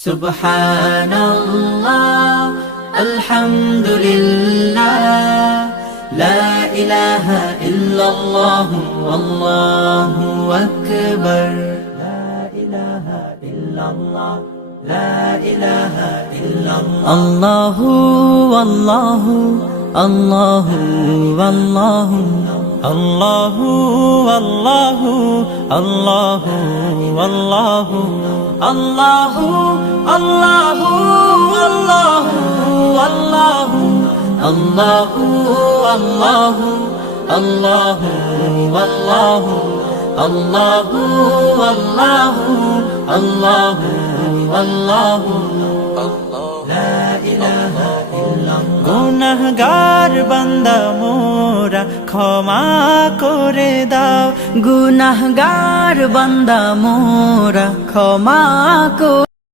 Subhanallah, alhamdulillah, la ilaha illallah, wallahu akbar. La ilaha illallah, la ilaha illallah. Allahu, Allahu, Allahu, Allahu. Allahu, Allahu, Allahu, Allahu. Allahu, Allahu, Allahu, Allahu. Allahu, Allahu, Allahu, Allahu. Allahu, Allahu, Allahu, Allahu. La ilaha illallah. গুনাহগার বান্দা মোরা ক্ষমা করে দাও, গুনাহগার বান্দা মোরা ক্ষমা করে